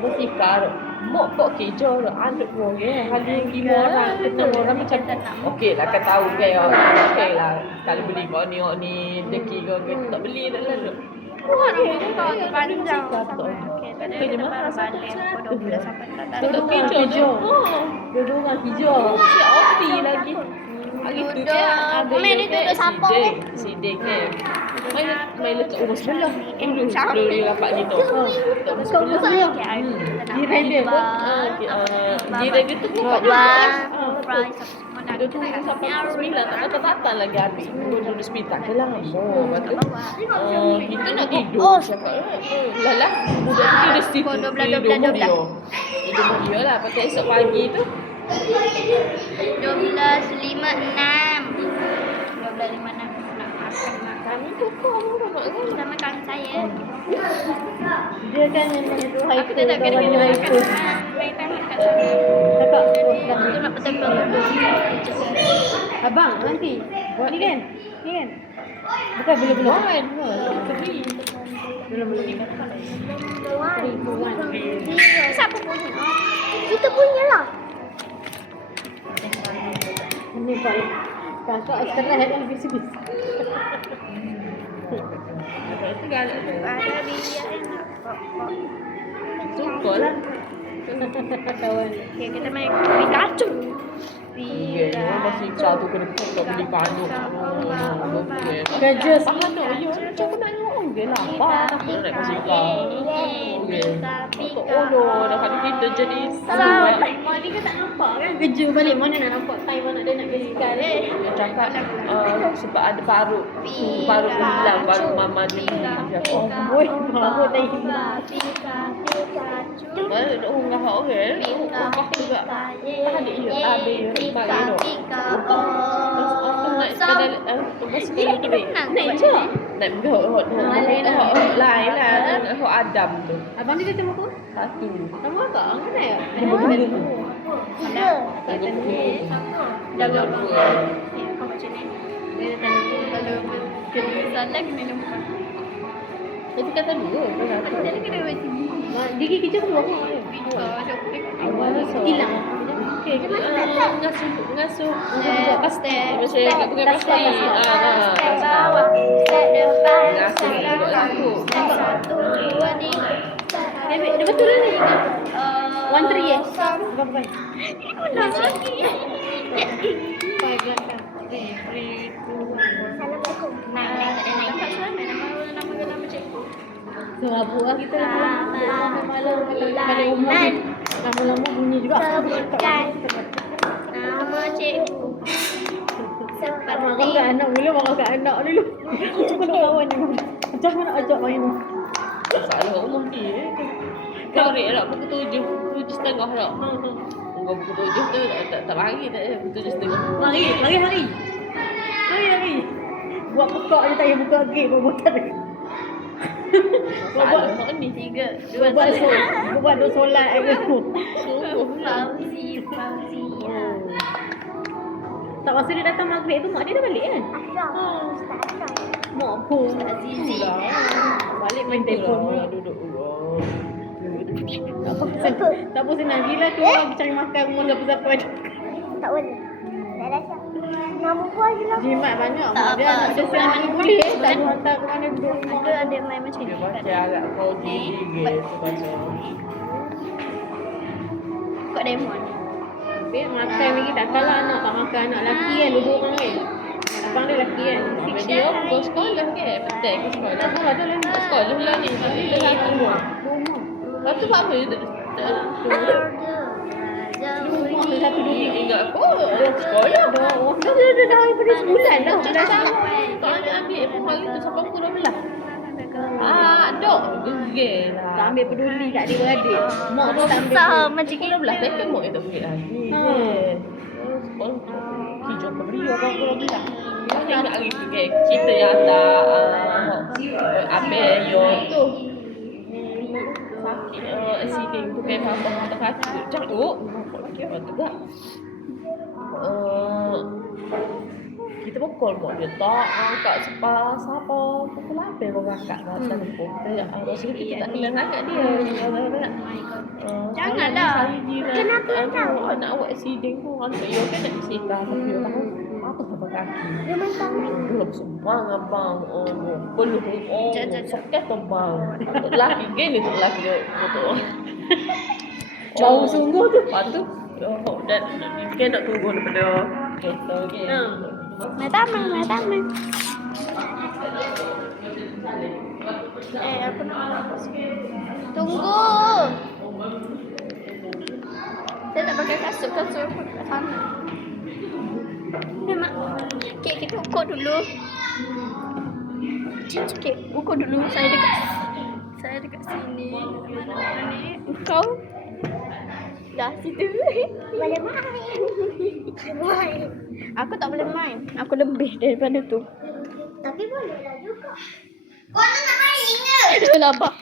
berfikar mak pok kejo anak orang hari 5 orang 6 orang macam okey lah kau tahu kan okey lah kalau beli kau ni deki kau tak beli dah lah. Panjang. Okey je mahal satu satu. Dua Tak kejo je. Dua orang hijau. Si Opti lagi. Hari tu kan ada Main itu duduk siapa ni? Sidek kan. Main lekat rumah sebelah. Sebelum dia rapat gitu. Tak Kau sebelah. Jiran dia. Jiran dia tu buka Price dia tunggu sampai pukul 9 tak datang lagi habis. Duduk di hospital ke lama. Kita nak tidur. Lalah budak tu dia situ. Tidur dia lah. Pasal esok pagi tu 12.56 nak makan. kami pukul mak kan. Kita makan saya. Dia kan memang itu hyper. Kita tak kena Kawan hyper. makan makan saya. Kakak. Kita nak betul-betul. Abang nanti. Ni kan? Bukan belum. Wan. Belum. Siapa punya? Kita punya lah. Ini Pak. Kakak setelah habis. Itu galak tu. Ada biar enak. Suka lah. Kawan. Okay, kita main Pikachu. Ya, masih satu kena beli panuk. Kerja Faham tak? Ya, macam nak nyuruh dia lah. Apa nak kasih kau? Dah kali kita jadi sama. Mak ni kan tak nampak kan kerja balik mana nak nampak time anak dia nak basikal Dia cakap sebab ada parut hilang baru mama dia cakap. Boy, parut dah hilang. Mana nak unggah orang? Unggah juga. Ada ya, ada ya. Bagi tu. Naik sepeda basikal tu deh. Naik je. Naik hot lain lah. Hot Adam tu. Abang dia kata apa? Satu. Nama akak? Mana ya? Dia berbulu. Jaga apa? kau macam ni. Dia datang Kalau salah kena nampak. Jadi kata dua. Jadi kena buat sini. Gigi kerja keluar ke? Hilang. Okey, ngasuh. Pasti. Macam kat bukan pasti. Step bawah, step depan, Ngasuh step juga belakang, aku. step 1, 2, 3. Dia betul lah ni. 1 3 eh? Bukan. Ulang lagi. Assalamualaikum. Naik. Nampak suara nama cikgu. Serabu lah kita malam balik rumah ni. Lama-lama bunyi juga. Sebutkan nama cikgu. Tak marah kat anak dulu, marah kat anak dulu. Cukup nak kawan ni. Jangan nak ajak main. Salah rumah ni. Kau rek tak pukul 7.30 tak? Kau pukul 7 tu tak lari tak pukul 7.30. Lari. Buat pekak je tak payah buka gate pun buat tak. Salah mak ni. 3, 2, Buat dua solat aku. Fauzi. Tak masa dia datang maghrib tu mak dia dah balik kan? Mak pun Azizi. balik main telefon pula. Duduk Tak apa senang gila tu orang cari makan rumah siapa-siapa ada. Tak boleh. Tak ada siapa. Nama buah je lah. Jimat banyak Tak mak dia apa, anak dia sebulan senang ni boleh sebulan. tak boleh hantar ke mana duduk rumah. Ada main macam ni. dia baca agak kau gigi tu pasal. Kok Demon. Tapi makan lagi tak kalah anak tak makan anak lelaki kan duduk orang kan. Abang dia lelaki kan. Dia kau sekolah ke? Petek ke sekolah? Tak salah tu lah. Sekolah lah ni. Tapi dia lagi rumah. Lepas tu apa dia? Rumah tu satu duduk. Ingat aku sekolah. Dia dah daripada sebulan dah. Dah tak ada ambil hari tu sampai pukul 12. Dok. Gegel lah. Tak ambil peduli kat dia beradik. Mak tu tak ambil. Sama macam Pukul 12 saya kan mak yang tak boleh lagi. Sekolah hijau pemberi apa-apa pula. Dia ingat hari tu kan. Cerita yang hantar Abel Yon tu. Sakit accident tu kan apa mata kaki cakuk. Okey apa tegak. kita pukul mak dia tak angkat sepas apa pukul apa kau kakak datang pun dia rasa kita tak kenal sangat dia. Janganlah. Kenapa tahu? Anak awak accident pun anak yo kan nak cerita tapi yo tahu patah apa kaki. Dia main tangan. Belum sembang abang. Oh, belum. Oh, sakit abang. Laki gini tu laki dia betul. Bau sungguh tu. Lepas tu dan kita nak tunggu daripada kereta ke. Main taman. Apa nak? Tunggu. Saya tak pakai kasut pun kat sana. Mak, kek kita ukur dulu. Kek ukur dulu. Saya dekat sini. Ni kau dah situ. Boleh main. Aku tak boleh main. Aku lebih daripada tu. Tapi boleh lah juga. Kau nak main ke? Itulah, Abah.